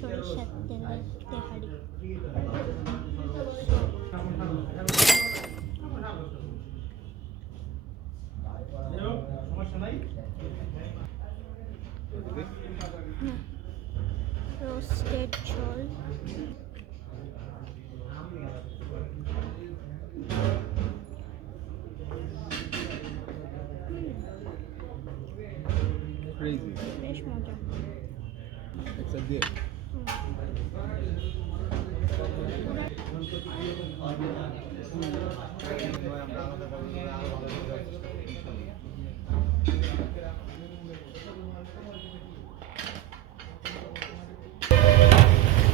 সরিষার তেলের তেহারি। রোস্টেড ঝোল, বেশ মজা।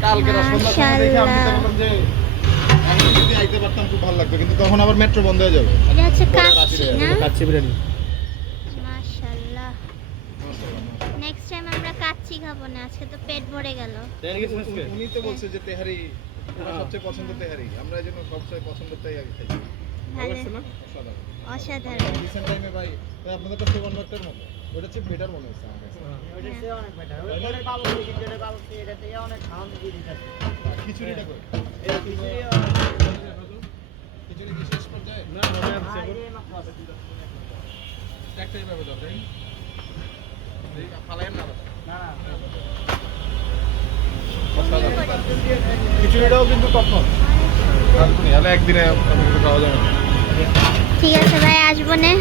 কালকে সন্ধ্যা দেখে আমি তো বললাম যে আমি যদি আইতে পারতাম খুব ভালো লাগতো, কিন্তু তখন আবার মেট্রো বন্ধ হয়ে যাবে। এটা হচ্ছে কাচ্চি না? কাচ্চি বিরিয়ানি। মাশাআল্লাহ। নেক্সট টাইম আমরা কাচ্চি খাবো না, আজকে তো পেট ভরে গেল। উনি তো বলছে যে তেহারি ওনার সবচেয়ে পছন্দ তেহারি, আমরা এই জন্য সবচেয়ে পছন্দ তাই আগে খাই। ভালো লাগছে না? অসাধারণ। রিসেন্ট টাইমে ভাই আপনাদের তো সুবর্ণ একটার মতো ওটা চেয়ে বেটার মনে হচ্ছে আমার কাছে। ওইটা সে অনেক বেটার। ওইটা বাবু যেটা বাবু এটা থেকে অনেক খাওয়ান দিয়ে দিতেছে। খিচুড়িটা কই? এই খিচুড়ি খিচুড়ি কি শেষ পর্যায়ে? না মনে আছে একটাই পাবে দরকার। এই ফালায়েন না না খিচুড়িটাও কিন্তু কখন কালকে হলে একদিনে খাওয়া যাবে না। ঠিক আছে ভাই, আসবো না।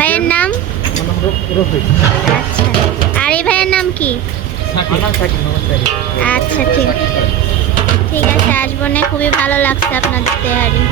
ভাইয়ের নাম? আমার নাম রফিক। আচ্ছা, আর এই ভাইয়ের নাম কি? আচ্ছা ঠিক আছে, আসবো না। খুবই ভালো লাগছে আপনাদের তেহারি।